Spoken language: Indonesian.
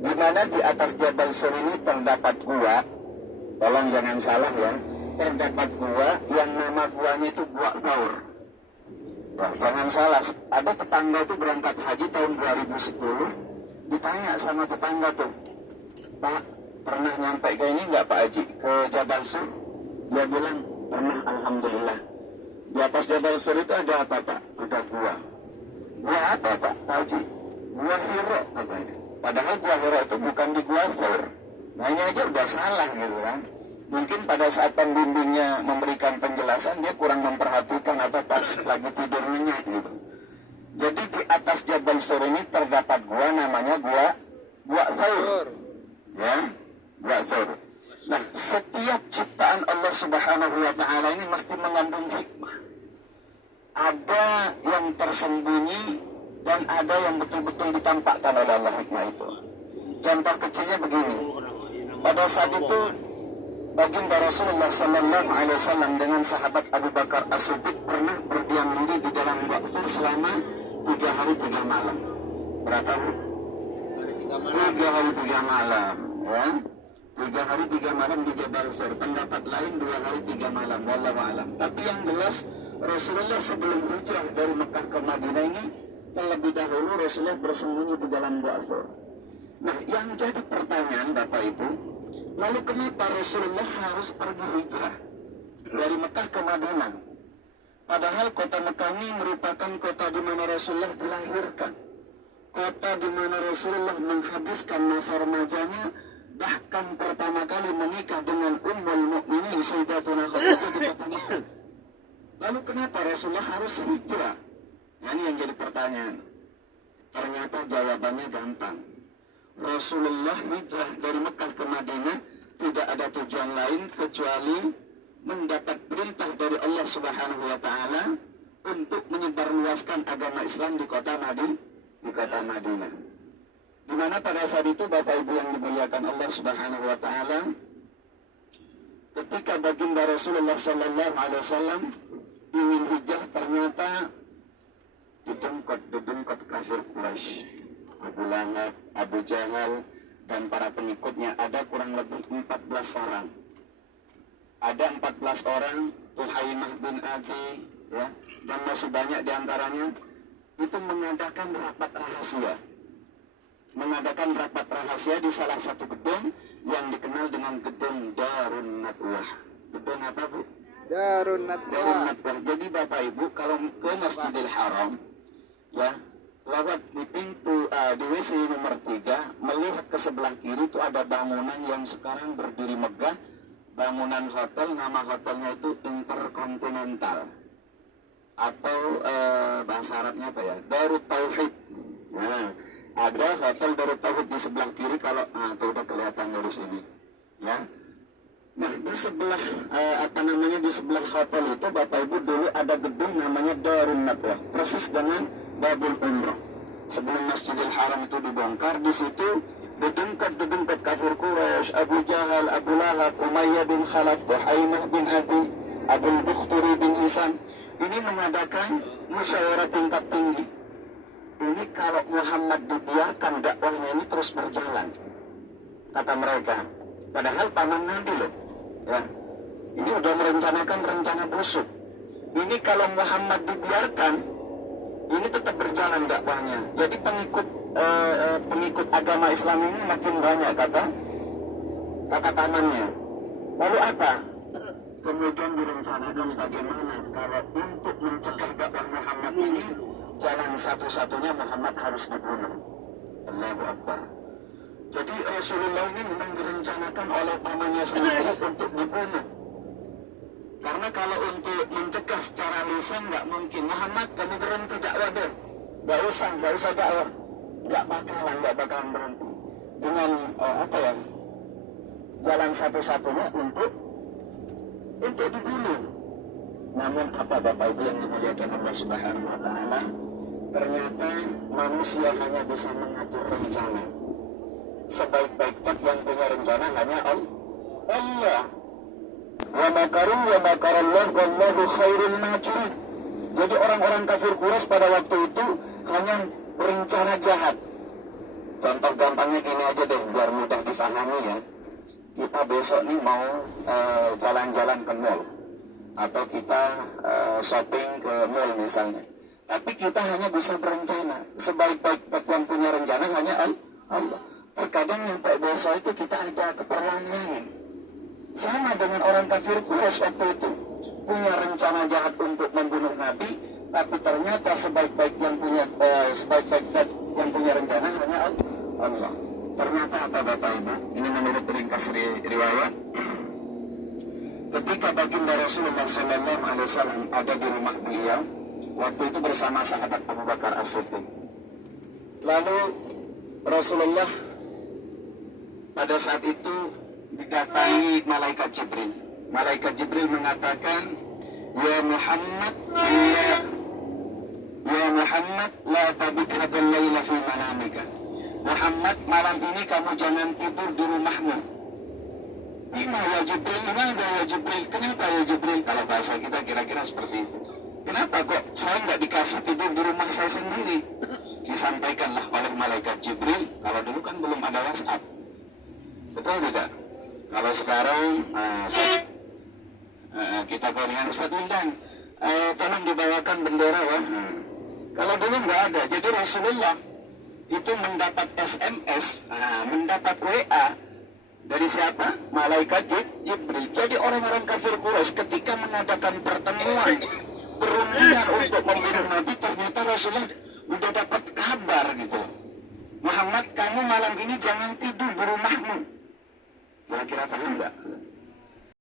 di mana di atas Jabal Sur ini terdapat gua. Tolong jangan salah ya, terdapat gua yang nama guanya itu Gua Thaur. Wah, jangan salah, ada tetangga itu berangkat haji tahun 2010, ditanya sama tetangga tuh, Pak, pernah nyampe ke ini nggak Pak Haji, ke Jabal Sur? Dia bilang, pernah, alhamdulillah. Di atas Jabal Sur itu ada apa Pak? Ada gua. Gua apa Pak Haji? Gua Hiro katanya. Padahal Gua Hiro itu bukan di Gua Thaur. Nah ini aja udah salah gitu kan. Mungkin pada saat pembimbingnya memberikan penjelasan dia kurang memperhatikan atau pas lagi tidur nyenyak gitu. Jadi di atas Jabal Sur ini terdapat gua namanya Gua Thaur. Ya, Gua Thaur. Nah, setiap ciptaan Allah Subhanahu wa taala ini mesti mengandung hikmah. Ada yang tersembunyi dan ada yang betul-betul ditampakkan oleh Allah hikmah itu. Contoh kecilnya begini. Pada saat itu baginda Rasulullah Sallallahu Alaihi Wasallam dengan sahabat Abu Bakar As-Siddiq pernah berdiam diri di dalam Gua Thaur selama 3 hari 3 malam. Berapa? 3 hari 3 malam. Ya. 3 hari 3 malam di Jabal Sur. Pendapat lain 2 hari 3 malam. Wallahu a'lam. Tapi yang jelas Rasulullah sebelum hijrah dari Mekah ke Madinah ini terlebih dahulu Rasulullah bersembunyi di dalam Gua Thaur. Nah, yang jadi pertanyaan Bapak Ibu, lalu kenapa Rasulullah harus pergi hijrah dari Mekah ke Madinah? Padahal kota Mekah ini merupakan kota di mana Rasulullah dilahirkan. Kota di mana Rasulullah menghabiskan masa remajanya, bahkan pertama kali menikah dengan Ummul Mukminin Sayyidatuna Khadijah di kota Mekah. Lalu kenapa Rasulullah harus hijrah? Nah, ini yang jadi pertanyaan. Ternyata jawabannya gampang. Rasulullah hijrah dari Mekah ke Madinah tidak ada tujuan lain kecuali mendapat perintah dari Allah Subhanahu wa taala untuk menyebarluaskan agama Islam di kota Madinah. Di mana pada saat itu Bapak Ibu yang dimuliakan Allah Subhanahu wa taala, ketika baginda Rasulullah sallallahu alaihi wasallam ingin hijrah, ternyata didengkot kafir Quraisy, Abu Lahab, Abu Jahal, dan para pengikutnya. Ada kurang lebih 14 orang. Ada 14 orang, Tuhaimah bin Adi, ya, dan masih banyak diantaranya, itu mengadakan rapat rahasia di salah satu gedung yang dikenal dengan gedung Darun Nadwah. Gedung apa Bu? Darun Nadwah. Jadi Bapak Ibu kalau ke Masjidil Haram, ya, lewat di pintu di WC nomor 3, melihat ke sebelah kiri itu ada bangunan yang sekarang berdiri megah, bangunan hotel. Nama hotelnya itu Intercontinental, atau bahasa Arabnya apa ya, Darut Tauhid. Nah, ada hotel Darut Tauhid di sebelah kiri, kalau itu udah kelihatan dari sini, ya. Nah, di sebelah di sebelah hotel itu Bapak Ibu dulu ada gedung namanya Darun Nadwah, persis dengan Babul Umrah. Sebelum Masjidil Haram itu dibongkar, di situ dedengkot kafir Quraisy, Abu Jahal, Abu Lahab, Umayyah bin Khalaf, Tuhaimah bin Adi, Abul Bukhturi bin Hisam, ini mengadakan musyawarah tingkat tinggi. Ini kalau Muhammad dibiarkan dakwahnya ini terus berjalan, kata mereka. Padahal paman Nabi loh, ya. Ini udah merencanakan rencana busuk. Ini kalau Muhammad dibiarkan, ini tetap berjalan dakwahnya. Jadi pengikut agama Islam ini makin banyak, kata pamannya. Lalu apa? Kemudian direncanakan bagaimana kalau untuk mencegah dakwah Muhammad ini, jalan satu-satunya Muhammad harus dibunuh. Allahu Akbar. Jadi Rasulullah ini memang direncanakan oleh pamannya sendiri untuk dibunuh. Karena kalau untuk mencegah secara lisan nggak mungkin. Muhammad, kamu berhenti dakwah deh. Nggak usah dakwah. Nggak bakalan berhenti. Dengan jalan satu-satunya untuk dibunuh. Namun apa Bapak Ibu yang dimuliakan Allah Subhanahu wa taala? Ternyata manusia hanya bisa mengatur rencana. Sebaik-baik yang punya rencana hanya Allah. Wa makaru wa makarallah wallahu khairul makirin. Jadi orang-orang kafir Quraisy pada waktu itu hanya berencana jahat. Contoh gampangnya gini aja deh, biar mudah difahami ya. Kita besok nih mau jalan-jalan ke mall, atau kita shopping ke mall misalnya. Tapi kita hanya bisa berencana. Sebaik-baik yang punya rencana hanya Allah. Terkadang yang besok itu kita ada keperluan lain. Sama dengan orang kafir Quraisy waktu itu, punya rencana jahat untuk membunuh Nabi, tapi ternyata sebaik-baik yang punya rencana hanya Allah. Ternyata apa Bapak Ibu? Ini menurut ringkas riwayat. Ketika baginda Rasulullah SAW ada di rumah beliau, waktu itu bersama sahabat Abu Bakar As-Siddiq. Lalu Rasulullah pada saat itu didatangi malaikat Jibril. Malaikat Jibril mengatakan, Ya Muhammad, la tabit hadzal laila fi manamika. Muhammad, malam ini kamu jangan tidur di rumahmu. Lima ya Jibril, ya Jibril. Kenapa ya Jibril? Kalau bahasa kita kira-kira seperti itu. Kenapa kok saya nggak dikasih tidur di rumah saya sendiri? Disampaikanlah oleh malaikat Jibril. Kalau dulu kan belum ada WhatsApp. Betul tidak? Kalau sekarang kita call dengan Ustaz Undang, tolong dibawakan bendera ya. Kalau dulu nggak ada. Jadi Rasulullah itu mendapat SMS, mendapat WA dari siapa? Malaikat Jibril. Jadi orang-orang kafir Quraisy ketika mengadakan pertemuan perundingan untuk membunuh Nabi, ternyata Rasulullah udah dapat kabar gitu. Muhammad, kamu malam ini jangan tidur di rumahmu. Kira-kira paham nggak?